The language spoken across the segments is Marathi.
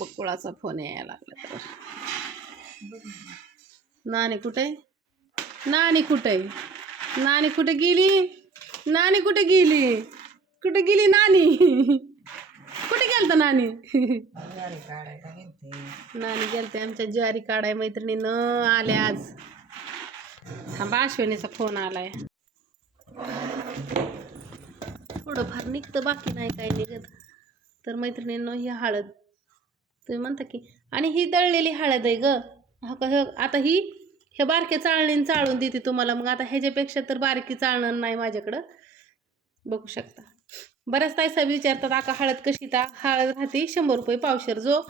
बकुळाचा फोन यायला लागला तर. नानी कुठे? नानी कुठे? नानी कुठे गेली? नानी कुठे गेली? कुठे गेली नानी? कुठे गेलता नानी? नानी गेलते आमच्या ज्वारी काढाय. मैत्रिणीनं आले आज. थांबा अश्विनीचा फोन आलाय. थोडंफार निघतं, बाकी नाही काही निघत. तर मैत्रिणींनो ही हळद तुम्ही म्हणता की, आणि ही दळलेली हळद आहे ग. आता ही हे बारके चाळणीने चाळून देते तुम्हाला. मग आता ह्याच्यापेक्षा तर बारकी चाळण नाही माझ्याकडं. बघू शकता. बऱ्याच ताईसा विचारतात आका हळद कशी? ता हळद राहते 100 रुपये पावशेर. जो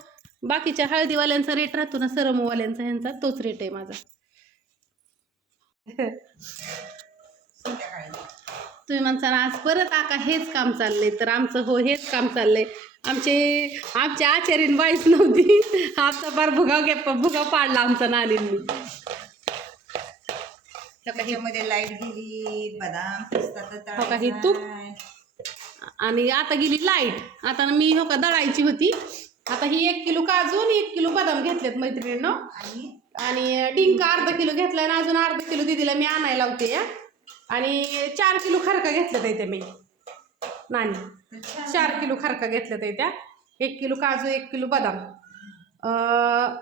बाकीच्या हळदीवाल्यांचा रेट राहतो ना, सरमवाल्यांचा, ह्यांचा तोच रेट आहे माझा. तुम्ही म्हणता आज परत आका हेच काम चाललंय, तर आमचं हो हेच काम चाललंय. आमच्या आचार्यन बाईच नव्हती. आमचा फार भुगाव पाडला आमचा नानींनी. मध्ये लाईट गेली, बदाम काही तूप, आणि आता गेली लाईट. आता मी हो का दळायची होती. आता ही 1 किलो काजू आणि 1 किलो बदाम घेतलेत मैत्रिणींनो. आणि डिंक अर्धा किलो घेतलाय आणि अजून अर्धा किलो दीदीला मी आणायला लावते या. आणि 4 किलो खरका घेतल्यात आहे त्या मी नानी. 4 किलो खरका घेतल्यात आहे त्या. 1 किलो काजू, 1 किलो बदाम,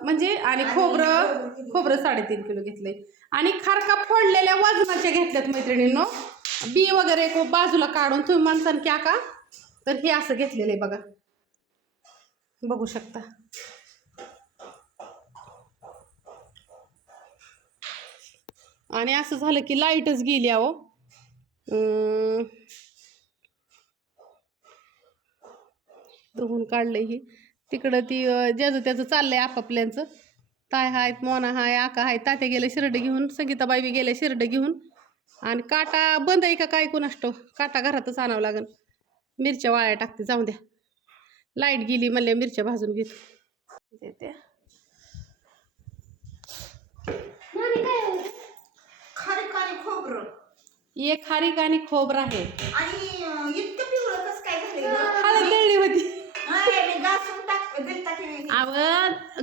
म्हणजे आणि खोबरं 3.5 किलो घेतलंय. आणि खरका फोडलेल्या वजनाच्या घेतल्यात मैत्रिणींनो. बी वगैरे बाजूला काढून. तुम्ही म्हणसान की आका, तर हे असं घेतलेलं आहे बघा, बघू शकता. आणि असं झालं की लाईटच गेली अहो. धुवून काढलंय ही. तिकडं ती ज्याचं त्याचं चाललंय आपापल्यांचं. ताय हायत, मोना हाय, आका हाय, तात्या गेले शिरड घेऊन, संगीताबाई बी गेले शिरड घेऊन. आणि काटा बंद आहे का काय कोणास ठाऊक. काटा घरातच आणावं लागेल. मिरच्या वाळ्या टाकते, जाऊ द्या. लाईट गेली म्हणल्या मिरच्या भाजून घेतो देते. एक खारीक आणि खोबरं आहे. हळद दळली होती.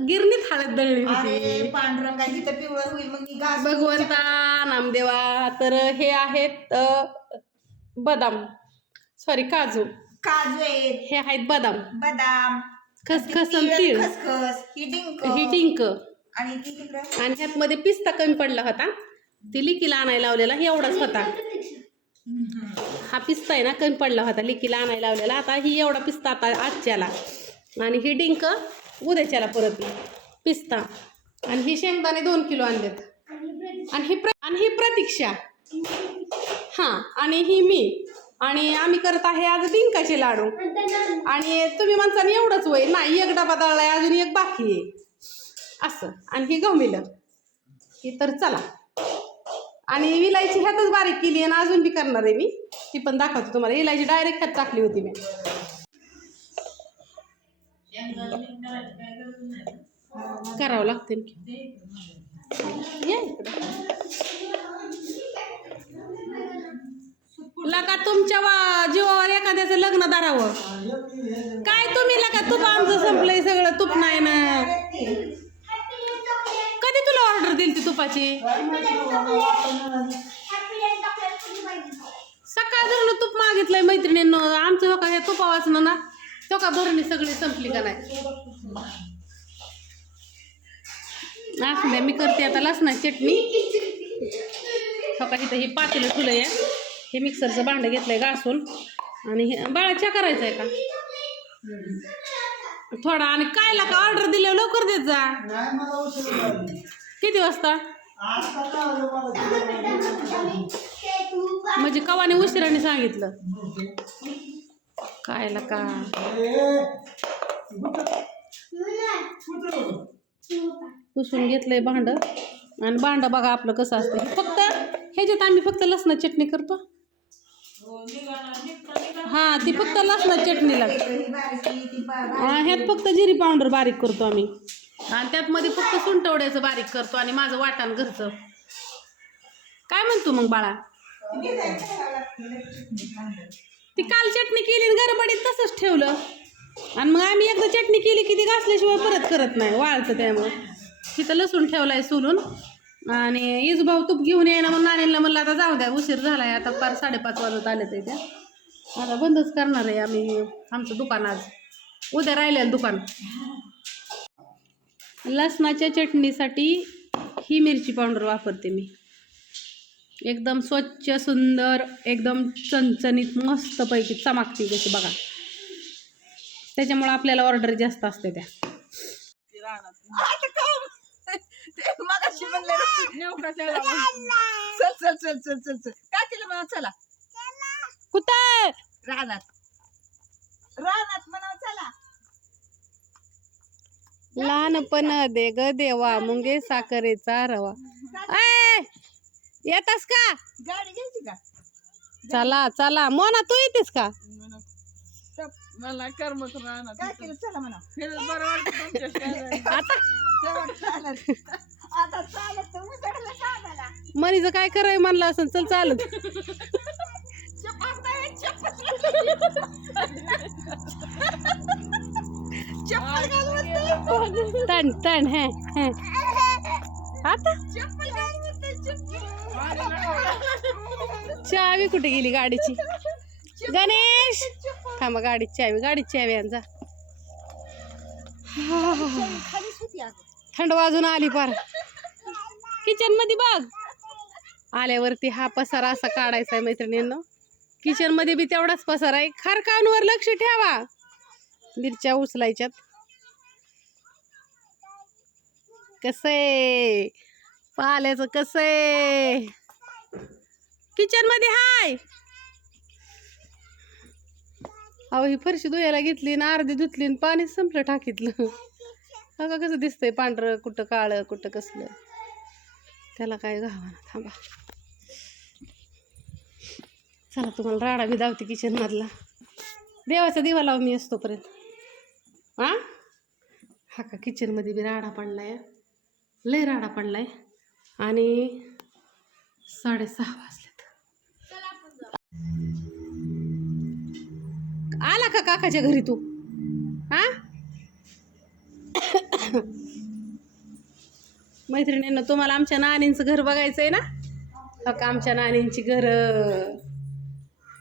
गिरणीत हळद दळली होती. पांढरंगाची तर पिवळं होईल मग भगवंता नामदेवा. तर हे आहेत बदाम, सॉरी काजू आहेत. हे आहेत बदाम, खसखस आणि तीळ, ही डिंक. आणि ह्यात मध्ये पिस्ता कमी पडला होता, ती लिकीला आणायला लावलेला. एवढाच होता हा पिस्ता आहे ना, कमी पडला होता, लिकीला आणायला लावलेला. आता ही एवढा पिस्ता आता आजच्याला. आणि ही डिंक उद्याच्याला परत पिस्ता. आणि ही शेंगदाणे 2 किलो आणलेत. आणि ही प्रतीक्षा, हां, आणि ही मी. आणि आम्ही करत आहे आज डिंकाचे लाडू. आणि तुम्ही म्हणता एवढंच वय नाही, 1 डबा दळलाय, अजून 1 बाकी आहे असं. आणि ही गवमिलं ही. तर चला. आणि इलायची ह्यातच बारीक केली आणि अजून बी करणार आहे मी, ती पण दाखवते तुम्हाला. इलायची डायरेक्ट ह्यात टाकली होती मी. करावं लागते या इकडे. लका तुमच्या जीवावर एखाद्याचं लग्न धरावं काय तुम्ही? लका तूप आमचं संपलंय सगळं, तूप नाही ना. कधी तुला ऑर्डर दिली ती तुपाची? सकाळ धरून तूप मागितलंय मैत्रिणींनो. आमचं हो का हे तुपा वाचणं ना, तो का भरणी सगळी संपली का नाही. असं द्या, मी करते आता लसणाची चटणी. हो का इथं ही पातेलं ठुलं या. हे मिक्सरचं भांडं घेतलंय घासून. आणि हे बाळाच्या करायचं आहे का थोडा. आणि कायला का ऑर्डर दिल्यावर लवकर देत जा. किती वाजता? म्हणजे कवाने उशिराने सांगितलं कायला का. पुसून घेतलंय भांड. आणि भांड बघा आपलं कसं असतं. फक्त ह्याच्यात आम्ही फक्त लसणाची चटणी करतो. हां, ती फक्त लसणाची चटणी लागते. ह्यात फक्त जिरी पावडर बारीक करतो आम्ही. आणि त्यात मध्ये फक्त सुंटवड्याचं बारीक करतो. आणि माझं वाटण घरचं. काय म्हणतो मग बाळा? ती काल चटणी केली गडबडीत तसंच ठेवलं. आणि मग आम्ही एकदा चटणी केली की ती घासल्याशिवाय परत करत नाही, वाळतं त्यामुळं. तिथं लसूण ठेवलाय सोलून आणि इजूभाऊ तूप घेऊन येईना मग नानीला म्हणलं आता जाऊ द्या, उशीर झालाय आता, पार 5:30 वाजत आले ते त्या. आता बंदच करणार आहे आम्ही आमचं दुकान आज, उद्या राहिलेलं दुकान. लसणाच्या चटणीसाठी ही मिरची पावडर वापरते मी, एकदम स्वच्छ सुंदर, एकदम चणचणीत मस्तपैकी चमकते कशी बघा. त्याच्यामुळे आपल्याला ऑर्डर जास्त असते त्या. चला कुठं रानात म्हणा चला. लहानपण दे ग देवा मुंगे साखरेचा रवा. ए येतास का? गाडी घ्यायची का? चला चला मोना, तू येतेस का? मला करमत राहणार काय केलं, चला म्हणा. आता चालत उचडलं सागाला. मनीचं काय कराय म्हणलं असं, चल चालत. तण तण हे आता चावी कुठे गेली गाडीची? गणेश थांबा, गाडीची चावी यांचा. थंड वाजून आली पार. किचन मध्ये बघ, आल्यावरती हा पसारा असा काढायचा आहे मैत्रिणींनो. किचन मध्ये बी तेवढाच पसारा आहे. खारकांवर लक्ष ठेवा, मिरच्या उचलायच्यात. कसंय पाल्याचं, कसंय किचन मध्ये हाय. अहो ही फरशी धुयाला घेतली ना, अर्धी धुतली आणि पाणी संपलं टाकीतलं. बघा कसं दिसतंय, पांढरं कुठं काळं कुठं कसलं. त्याला काय घावा. थांबा चला, तुम्हाला राडा बी धावते किचन मधला. देवाचा दिवा लाव मी असतोपर्यंत. हा का किचन मध्ये बी राडा पडलाय, लय राडा पडलाय. आणि 6:30 वाजलेत. आला का काकाच्या घरी तू? मैत्रिणींना तुम्हाला आमच्या नानींचं घर बघायचंय ना? का आमच्या नानींची घर.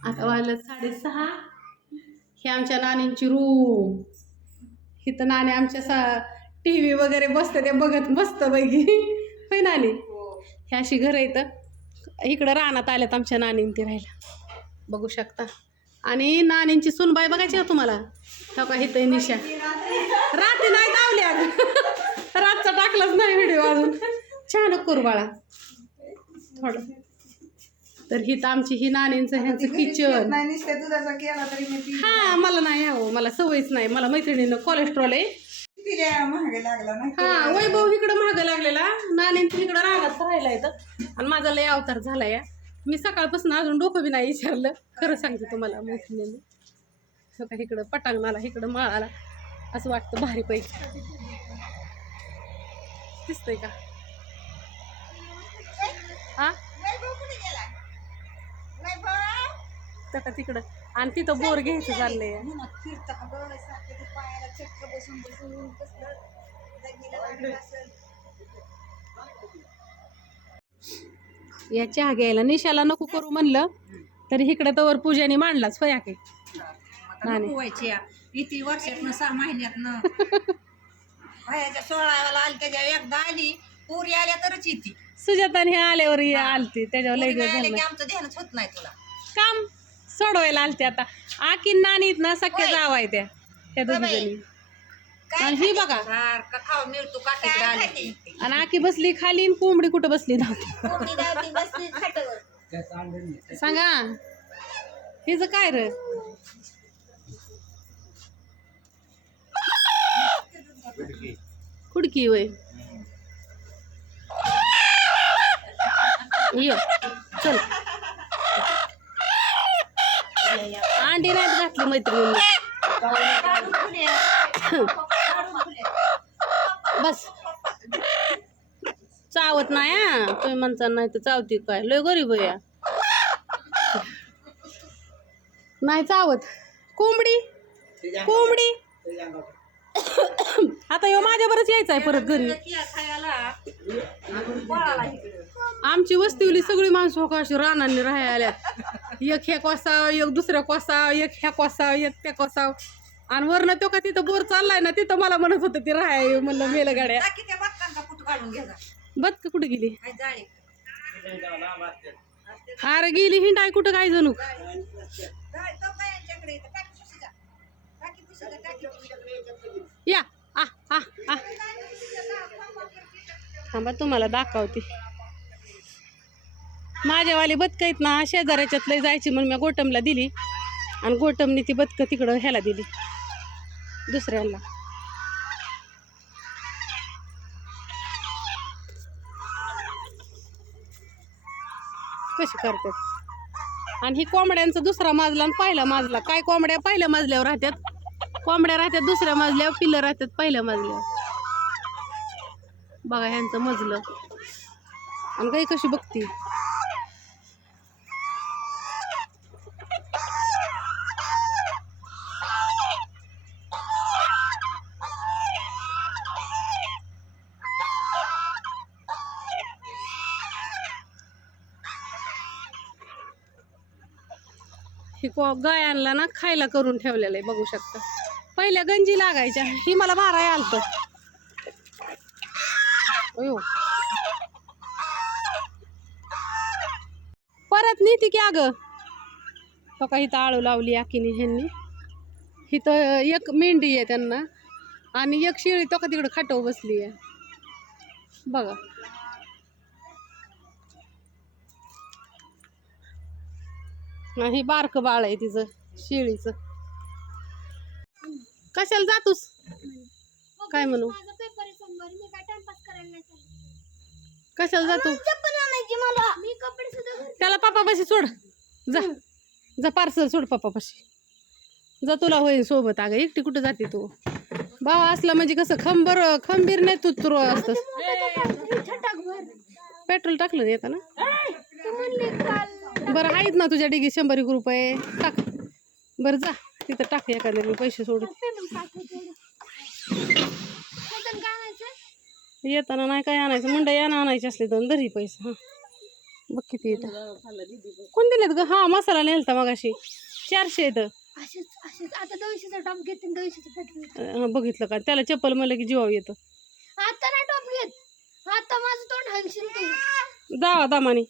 आता वाजलं 6:30. ही आमच्या नानींची रूम. इथं नानी आमच्या TV वगैरे बसते ते बघत मस्त पैकी. होय नानी? ही अशी घर इथं. इकडं रानात आल्यात आमच्या नानीं ते राहायला, बघू शकता. आणि नानींची सुनबाई बघायची का तुम्हाला? हो का, इथं निशा. रात्री नाही धावल्या, रातचा टाकलाच नाही व्हिडिओ अजून. छान करू बाळा थोडं. तर हिथं आमची ही नानींचं ह्यांचं किचन. हा मला नाही यावं, मला सवयच नाही. मला मैत्रिणीनं कोलेस्ट्रॉल आहे. हा वैभव इकडं महाग लागलेला, नानींचं इकडं रानात राहायला येतं. आणि माझा लय अवतार झाला या. मी सकाळपासून अजून डोकं बी नाही विचारलं, खरं सांगते तुम्हाला मैत्रिणीने. सकाळ इकडं पटांगणाला, इकडं माळाला, असं वाटतं भारी पैकी. दिसतंय का? हा तर तिकडं. आणि तिथं बोर घ्यायचं चाललंय. या चहा घ्यायला निशाला नको करू म्हणलं, तरी इकडे तवर पूजाने मांडलाच फयाके. किती वर्षातनं 6 महिन्यातनं वयाच्या 16 आली, त्याच्या एकदा आली पुरी आल्या तरच येते. सुजाताने आल्यावर आलती, त्याच्यावर लय दिवस झालं. आमचं ध्यानच होत नाही तुला. काम सोडवायला आलते. आता आकीन नानीत ना सख्या जावाय त्या दोघी जणी. आणि ही बघा, खावा मिळतो काठी. आणि आकी बसली खाली, कोंबडी कुठं बसली धावती. सांगा हिच काय रे? खुडकी वय. ये चल, अंडी नाहीत घातली मैत्रिणी. बस चावत नाही. हा तुम्ही म्हणता नाही तर चावती काय? लय गरीब आहे या. नाही चावत. कोंबडी कोंबडी आता ह्यो माझ्यावरच यायचा आहे परत घरी. खायला आणि पळाला इकडं. आमची वस्तीवली सगळी माणसं हो का अशी रानांनी राहायला आल्यात. एक ह्या कोसाव, एक दुसऱ्या कोसाव, एक ह्या कोसाव, एक त्या कोसाव. आणि वरनं तो का तिथं बोर चाललाय ना तिथं मला म्हणत होतं ती राहाय. म्हणलं मेलं गाड्या. टाकी त्या बक्कांचा कुठं काढून घ्या. बदक कुठे गेली? काय जाळी अरे गेली हिंडाय कुठं काय जणू. जाळी तो काय यांच्याकडे येतं. टाकी पुशीचा. टाकी पुशीचा, टाकी पुशीचा. या आ आ आ थांबा तुम्हाला दाखवते. माझ्यावाली बदक आहेत ना शेजाऱ्याच्यात लय जायची म्हणून मी गोटमला दिली आणि गोटमने ती बदक तिकडं ह्याला दिली दुसऱ्याला. कशी करतात. आणि ही कोंबड्यांचा दुसरा माजला आणि पहिला माजला. काय कोंबड्या पहिल्या माजल्यावर राहतात, कोंबड्या राहतात दुसऱ्या मजल्यावर, पिल्लं राहतात पहिल्या मजल्यावर. बघा ह्यांचं मजलं आणि गाई कशी बघती. ही गायांना ना खायला करून ठेवलेलं आहे बघू शकता. पहिल्या गंजी लागायच्या. ही मला माराय आलत. अयो परत नेती की अगं. तो का इथं आळू लावली आकीने ह्यांनी. इथं एक मेंढी आहे त्यांना आणि एक शेळी तो का तिकडं खाटव बसली आहे बघा. ही बारक बाळ आहे तिचं शेळीचं. कशाला जातोस? काय म्हणू? कशाला जातो? त्याला पप्पापाशी सोड. जा जा पार्सल सोड पप्पापाशी. जा तुला होईल सोबत. अगं एकटी कुठं जाते तू? भाव असला म्हणजे कसं खंबीर नाही तू तुर असतस. पेट्रोल टाकलं येतं ना. बरं आहेत ना तुझ्या डिगी 100 रुपये टाक. बरं जा तिथं टाक एखाद्या मी पैसे सोडू. येताना नाही काय आणायचं मंडई यानं आणायची असली तर धरी पैसे. हां बघ किती येतं. कोण दिलेत ग? हा मसाला नेलता मगाशी 400 येतं. बघितलं का त्याला चप्पल म्हणलं की जीवाव येतं. जावा दामानी.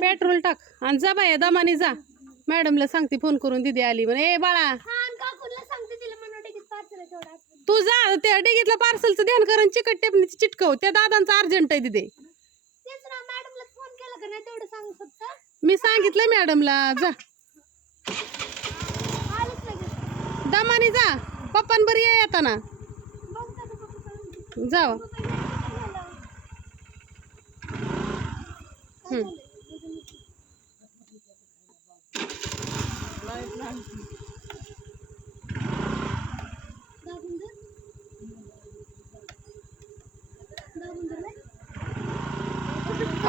पेट्रोल टाक आणि जा बाया दमानी जा. मॅडमला सांगते फोन करून दिदी आली म्हणे. ए बाळा तू जा त्या डिगीतलं पार्सलचं ध्यान करून चिकट टेपनी चिटकव. त्या दादांचं अर्जंट आहे तिथे. मी सांगितलंय मॅडमला. जा दमानी जा. पप्पान बरी आहे येताना. जाव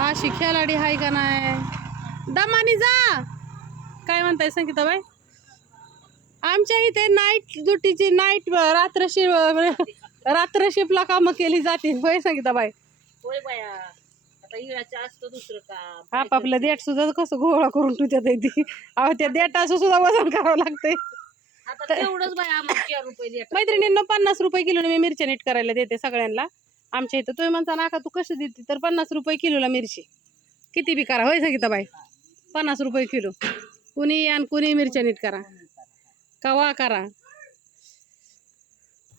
अशी खेळाडी हाय का नाही? दमानी जा. काय म्हणताय संगीताबाई? आमच्या इथे नाईट ड्युटीची रात्र शिफ्टला कामं केली जाते. होय संगीताबाई? होय बाया. आता इळाचं असतं दुसरं काम. आपापलं देठ सुद्धा कसं गोळा करून ठेवतात ती. अहो त्या देठाचं सुद्धा वजन करावं लागतंय. आता तेवढंच बाया आम्हाला 4 रुपये देतात. मैत्रिणींना 50 रुपये किलोने मी मिरच्या नीट करायला देते सगळ्यांना. आमच्या इथं तुम्ही म्हणता नाका तू कशी देते तर 50 रुपये किलोला मिरची. किती बी करा. होय संगीताबाई? 50 रुपये किलो. कुणी आणि कुणी मिरच्या नीट करा कवा करा.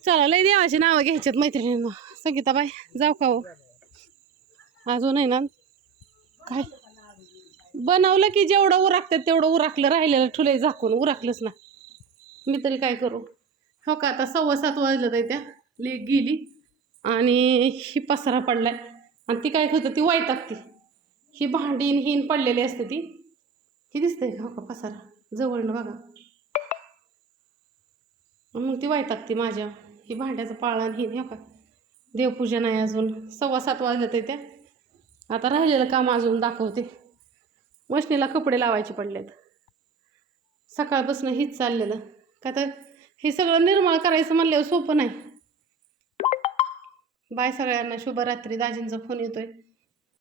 चला लय देवाची नावं घ्यायच्यात मैत्रिणींना. संगीताबाई जाऊ का हो? अजून आहे ना काय बनवलं की जेवढं उराकतात तेवढं उराकलं. राहिलेलं ठुले झाकून उराकलंच ना. मी तरी काय करू. हो का आता 7:15 वाजलं तर त्या लेक गेली आणि ही पसारा पडलाय आणि ती काय होतं ती वाईट टाकते. ही भांडीन हिन पडलेली असते ती. ही दिसतंय का? हो का पसारा जवळनं बघा. मग ती वाईट टाकते माझ्या. ही भांड्याचं पाळण हिन. हो का देवपूजन आहे अजून. 7:15 वाजलं तर त्या आता राहिलेलं काम अजून दाखवते. मशनीला कपडे लावायचे पडलेत. सकाळपासून हीच चाललेलं का तर हे सगळं निर्मळ करायचं म्हणल्यावर सोपं नाही. बाय सगळ्यांना, शुभरात्री. दाजींचा फोन येतोय.